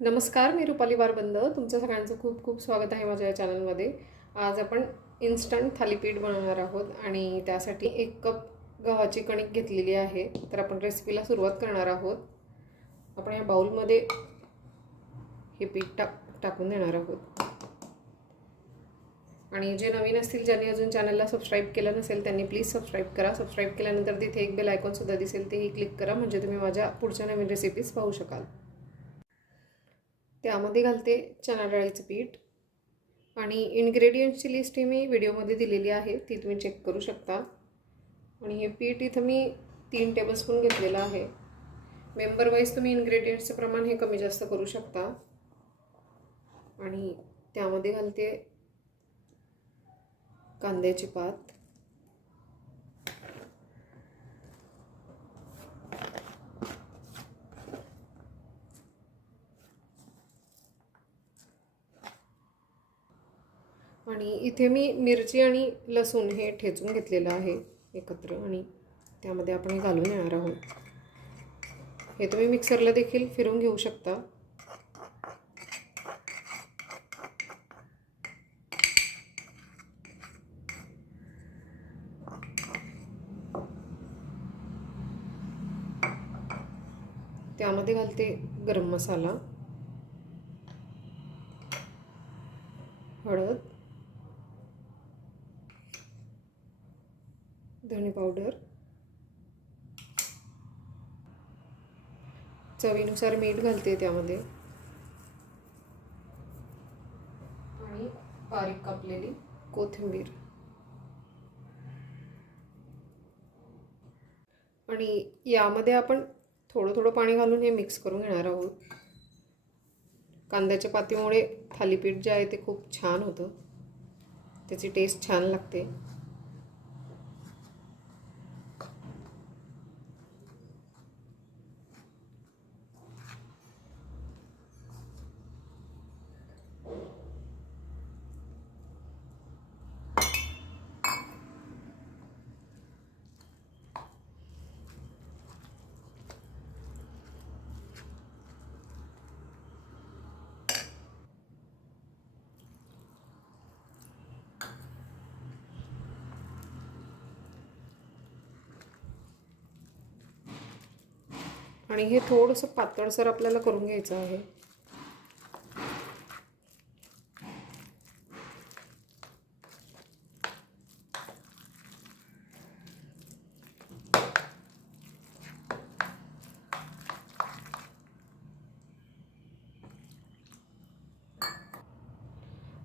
नमस्कार, मी रुपाली बारबंद. तुमचं सगळ्यांचं खूप खूप स्वागत आहे माझ्या या चॅनलमध्ये. आज आपण इन्स्टंट थालीपीठ बनवणार आहोत आणि त्यासाठी 1 कप गव्हाची कणिक घेतलेली आहे. तर आपण रेसिपीला सुरुवात करणार आहोत. आपण या बाउलमध्ये हे पीठ टाकून देणार आहोत. आणि जे नवीन असतील, ज्यांनी अजून चॅनलला सबस्क्राईब केलं नसेल, त्यांनी प्लीज सबस्क्राईब करा. सबस्क्राईब केल्यानंतर तिथे एक बेल आयकॉनसुद्धा दिसेल, तेही क्लिक करा, म्हणजे तुम्ही माझ्या पुढच्या नवीन रेसिपीज पाहू शकाल. त्यामध्ये घालते चणा डाळीचं पीठ आणि इन्ग्रेडियंट्सची लिस्ट ही मी व्हिडिओमध्ये दिलेली आहे, ती तुम्ही चेक करू शकता. आणि हे पीठ इथं मी 3 टेबलस्पून घेतलेलं आहे. मेंबर वाईज तुम्ही इन्ग्रेडियंट्सचं प्रमाण हे कमी जास्त करू शकता. आणि त्यामध्ये घालते कांद्याची पात, आणि इथे मी मिरची आणि लसूण हे ठेचून घेतलेलं आहे एकत्र, आणि त्यामध्ये आपण हे घालून येणार आहोत. हे तुम्ही मिक्सरला देखील फिरवून घेऊ शकता. त्यामध्ये घालते गरम मसाला, हळद, धणे पावडर, चवीनुसार मीठ घालते त्यामध्ये, आणि बारीक कापलेली कोथिंबीर. आणि यामध्ये आपण थोडं थोडं पाणी घालून हे मिक्स करून घेणार आहोत. कांद्याच्या पातीमुळे थालीपीठ जे आहे ते खूप छान होतं, त्याची टेस्ट छान लागते. आणि हे थोडंसं पातळसर आपल्याला करून घ्यायचं आहे.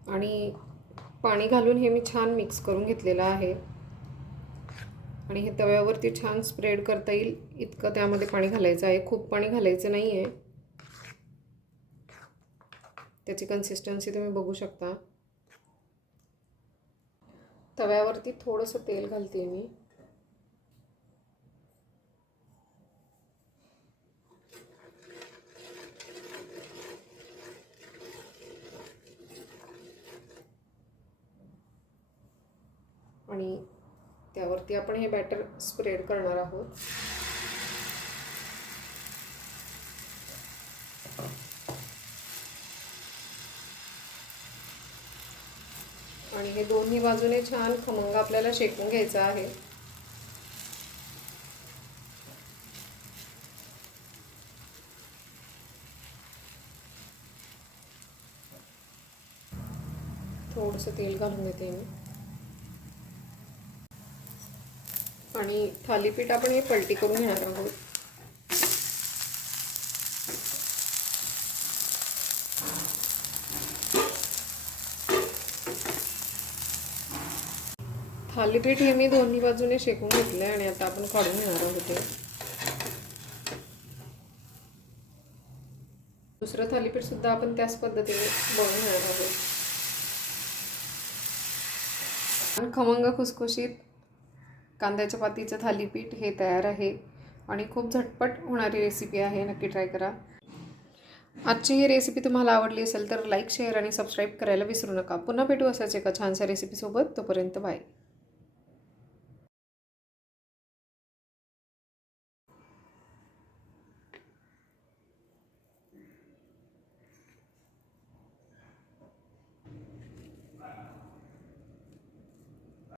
आणि पाणी घालून हे मी छान मिक्स करून घेतलेलं आहे. आणि हे तव्यावरती छान स्प्रेड करता येईल इतकं त्यामध्ये पाणी घालायचं आहे. खूप पाणी घालायचं नाही आहे. त्याची कन्सिस्टन्सी तुम्ही बघू शकता. तव्यावरती थोडंसं तेल घालते मी. आणि त्यावरती आपण हे बॅटर स्प्रेड करणार आहोत. आणि हे दोन्ही बाजूने छान खमंग आपल्याला शेकून घ्यायचं आहे. थोडंसं तेल घालून देते मी. आणि थालीपीठ आपण हे पलटी करून घेणार आहोत. थालीपीठ हे मी दोन्ही बाजूने शेकून घेतले आणि आता आपण काढून घेणार आहोत ते. दुसरं थालीपीठ सुद्धा आपण त्याच पद्धतीने बनवून घेणार आहोत. आणि खमंग खुसखुशीत कांद्याच्या पातीचं थालीपीठ हे तयार आहे आणि खूप झटपट होणारी रेसिपी आहे. नक्की ट्राय करा. आजची ही रेसिपी तुम्हाला आवडली असेल तर लाईक, शेअर आणि सबस्क्राईब करायला विसरू नका. पुन्हा भेटू असाच एका छानशा रेसिपीसोबत. तोपर्यंत बाय.